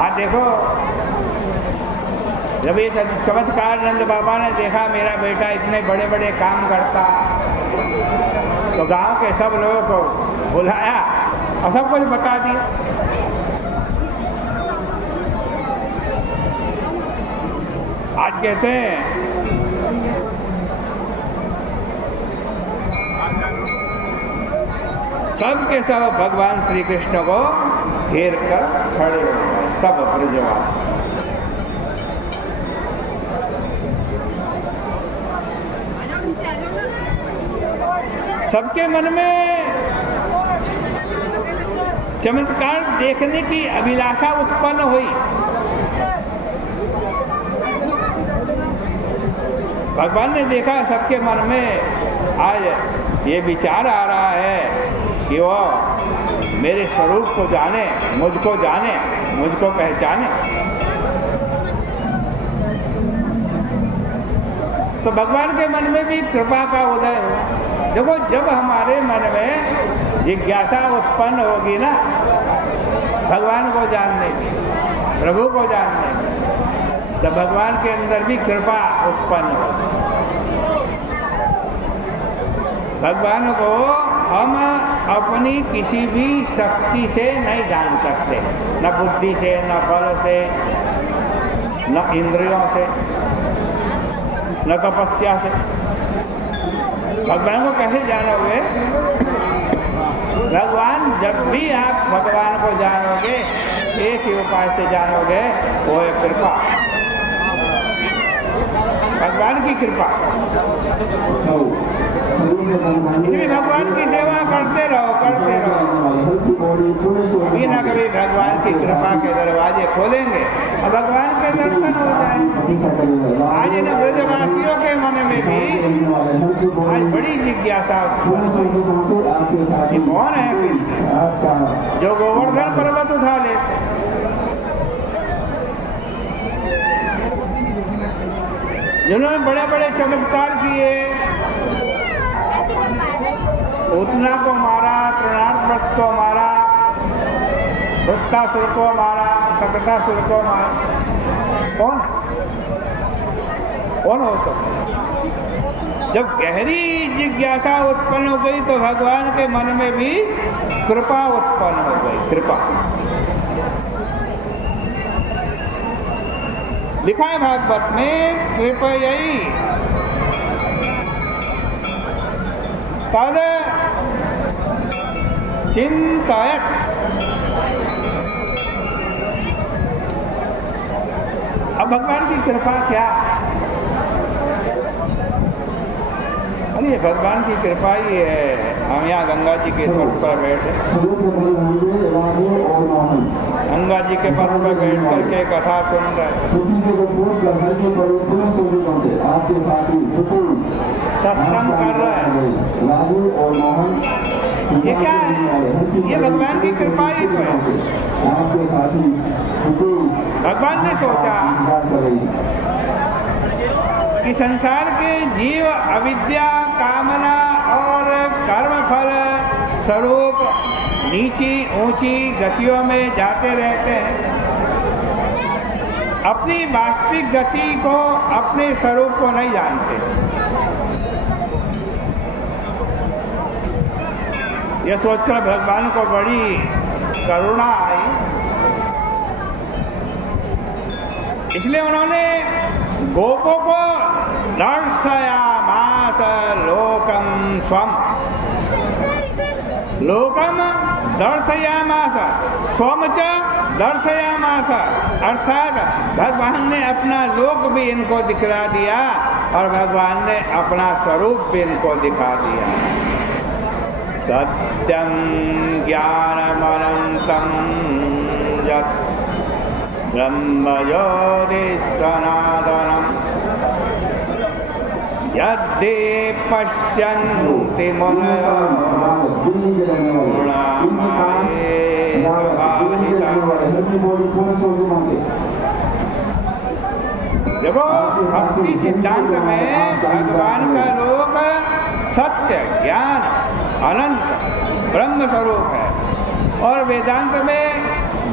आज देखो, जब ये चमत्कार नंद बाबा ने देखा मेरा बेटा इतने बड़े बड़े काम करता, तो गांव के सब लोगों को बुलाया और सब कुछ बता दिया। आज कहते हैं सब के सब भगवान श्री कृष्ण को घेर कर खड़े हो गए, सब ब्रजवासी। सबके मन में चमत्कार देखने की अभिलाषा उत्पन्न हुई। भगवान ने देखा सबके मन में आज ये विचार आ रहा है कि वो मेरे स्वरूप को जाने, मुझको पहचाने। तो भगवान के मन में भी कृपा का उदय हुआ। देखो, जब हमारे मन में जिज्ञासा उत्पन्न होगी ना भगवान को जानने की, प्रभु को जानने की, तो भगवान के अंदर भी कृपा उत्पन्न होगी। भगवान को हम अपनी किसी भी शक्ति से नहीं जान सकते, न बुद्धि से, न बल से, न इंद्रियों से, न तपस्या से। भगवान को कैसे जानोगे? भगवान, जब भी आप भगवान को जानोगे एक ही उपाय से जानोगे, वो है कृपा, भगवान की कृपा। इसलिए भगवान की सेवा करते रहो, करते रहो। कभी ना कभी भगवान की कृपा के दरवाजे खोलेंगे और भगवान के दर्शन हो जाएंगे। आज इन ब्रजवासियों के मन में भी आज बड़ी जिज्ञासा कि कौन है कृष्ण जो गोवर्धन पर्वत उठा लेते। जिन्होंने बड़े बड़े चमत्कार किए, उतना को मारा, तृणावर्त को मारा, वृत्तासुर को मारा, सकटासुर को मारा। कौन हो सकता? जब गहरी जिज्ञासा उत्पन्न हो गई तो भगवान के मन में भी कृपा उत्पन्न हो गई। कृपा लिखा है भागवत में, कृपयई तद चिंतयत। अब भगवान की कृपा क्या? अरे भगवान की कृपा ही है। हम यहाँ गंगा जी के तट पर बैठे, गंगा जी के तट पर बैठ करके कथा सुन रहे, सत्संग कर रहे हैं। ये क्या है? ये भगवान की कृपा ही तो है। भगवान ने सोचा कि संसार के जीव अविद्या, कामना और कर्मफल स्वरूप नीची ऊंची गतियों में जाते रहते हैं। अपनी वास्तविक गति को, अपने स्वरूप को नहीं जानते। यह सोचकर भगवान को बड़ी करुणा आई, इसलिए उन्होंने गोपों को दर्शयामास लोकम स्वम। लोकम दर्शयामास स्वम च दर्शयामास, अर्थात भगवान ने अपना लोक भी इनको दिखला दिया और भगवान ने अपना स्वरूप भी इनको दिखा दिया। सत्यं ज्ञानमनन्तं यत् ब्रह्मज्योति सनातनं यद्दे पश्यन्ति मुनयो गुणामाये देखो, भक्ति सिद्धांत में भगवान का लोक सत्य, ज्ञान, अनंत ब्रह्म स्वरूप है और वेदांत में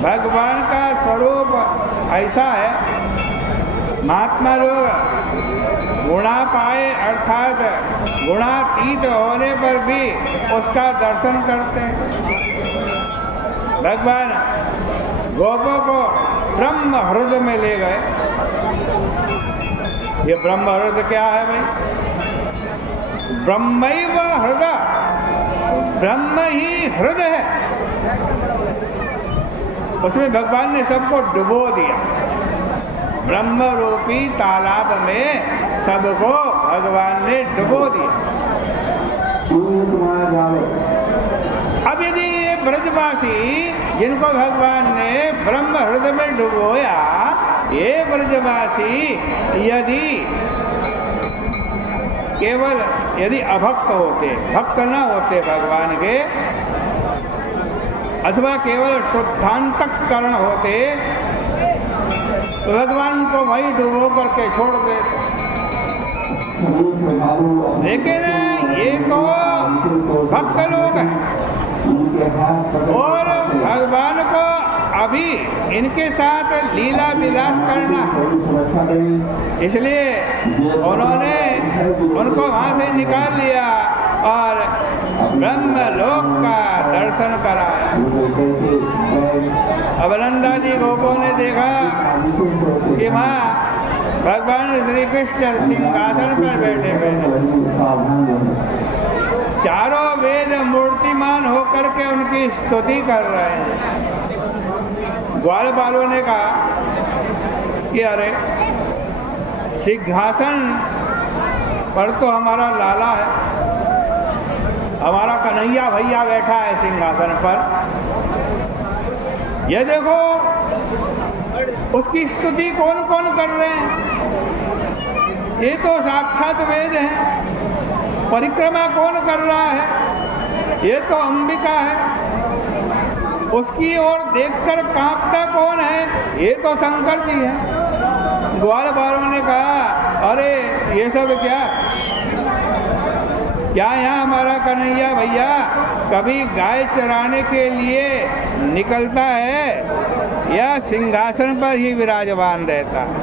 भगवान का स्वरूप ऐसा है, महात्मा लोग गुणापाए अर्थात गुणातीत होने पर भी उसका दर्शन करते हैं। भगवान गोपों को ब्रह्म हृदय में ले गए। ये ब्रह्म हृदय क्या है भाई? ब्रह्मैव हृदय, ब्रह्म ही हृदय है। उसमें भगवान ने सबको डुबो दिया। ब्रह्म रूपी तालाब में सबको भगवान ने डुबो दिया। अब यदि ये ब्रजवासी जिनको भगवान ने ब्रह्म हृदय में डुबोया, ये ब्रजवासी यदि अभक्त होते, भक्त न होते भगवान के, अथवा केवल शुद्धांतकरण होते, तो भगवान को वही डुबो करके छोड़ देते। लेकिन ये तो भक्त लोग हैं और भगवान को अभी इनके साथ लीला विलास करना, इसलिए उन्होंने उनको वहां से निकाल लिया और ब्रह्मलोक का दर्शन कराया। अब नंदा जी गोपों ने देखा कि वहाँ भगवान श्री कृष्ण सिंहासन पर बैठे हुए हैं, चारों वेद मूर्तिमान होकर के उनकी स्तुति कर रहे हैं। ग्वाल बालों ने कहा कि अरे सिंहासन पर तो हमारा लाला है, हमारा कन्हैया भैया बैठा है सिंहासन पर, ये देखो उसकी स्तुति कौन कौन कर रहे हैं? ये तो साक्षात वेद है। परिक्रमा कौन कर रहा है? ये तो अंबिका है। उसकी ओर देखकर कांपता कौन है? ये तो शंकर जी है। ग्वाल बालों ने कहा अरे ये सब क्या यहाँ हमारा कन्हैया भैया कभी गाय चराने के लिए निकलता है या सिंहासन पर ही विराजमान रहता है?